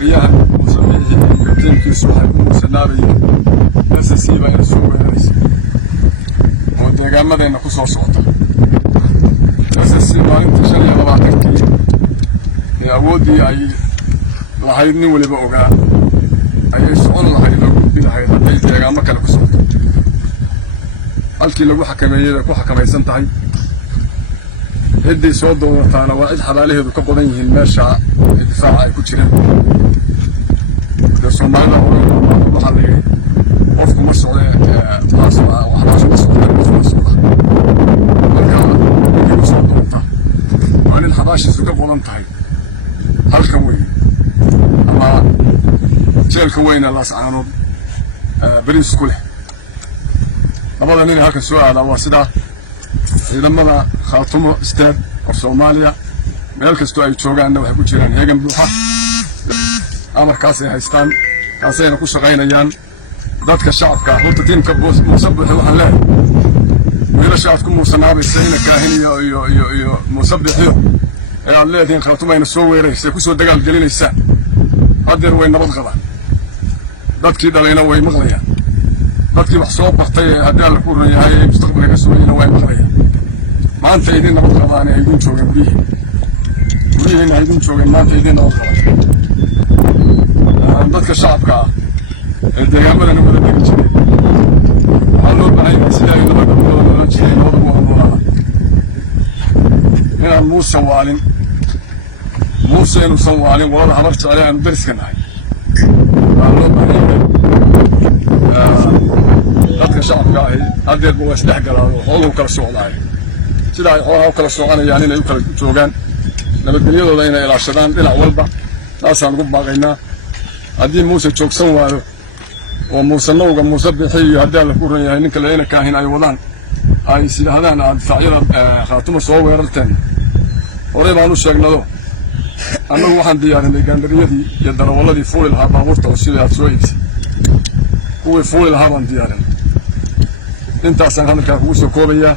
رياها مصابيحي كابتنكي سوحي سنابي أساسي بين السوق والرئيس ودقا مدينة كسو صوتا أساسي مالين تشريع لبعتكي أودي أي لحيدني ولي بأوغا أي سؤال لحيدني بلحيد أي دقا مكان كسوتا halkii lagu xakameeyay ku xakamaysan tahay hadii soo doortaana waa cid xalaalaheedu ka qodan yihiin meesha difaaca ay ku jireen Soomaalida waxa la yiri qofku ma socdo taas waxa soo socda marka inuu soo doorta waa in xabaashiisu ka qodan tahay halkan weyn ama jeelka weyn la saano bariis ku leh labada nin halka soo aada waa sida ciidamada khaatumo istaad oo Soomaaliya meel kasto ay joogaan waxay ku jiraan heegan buuxa amarkaas ay haystaan kaasayna ku shaqaynayaan dadka shacabka horta tiimka boos musabbix waxa la wiilasha aad ku muusanaabisayna kaahin iyo musabbixiyo ilaa leedin khaatumayna soo weeraysay ku soo dagaal gelinaysa hadeer way nabad qabaan dadkii dhalayna way maqlayaan dadkii wax soo bartay haddii la ku raayahay mustaqbalka Soomaaliya way maqlayaan maanta idin nabad qabaan ay idin joogaan guriyeen ay idin joogaan maanta idin nabad qabaan dadka shacabka ee deegaamada wada degan jiray waxaa loo baahan yahay sida ay nabad loo jiray nabad ugu hadlaan inaan Muuse inuusan waalin wada habar jecel aan dariska nahay waxaa loo baahan yahay dadka shacabka ah hadeer buu isdhex galaa oo kala socdaay sida ay xoolaha kala soconayaan inay u kala joogaan nabadgelyadooda inay ilaashadaan dhinac walba taasaan ugu baaqaynaa haddii Muuse joogsan waayo oo Muusanowga Musabbixi iyo haddii la ku raayahay ninka leena kaahin ay wadaan ay sidahadaan difaacyada khaatumo soo weerarteen hore baan u sheegnado annagu waxaan diyaarinay gaandariyadii iyo darawaladii fuuli lahaa baabuurta oo sida aad soo iibsay kuwii fuuli lahaa baan diyaarinay intaasaan halkaa kugu soo koobayaa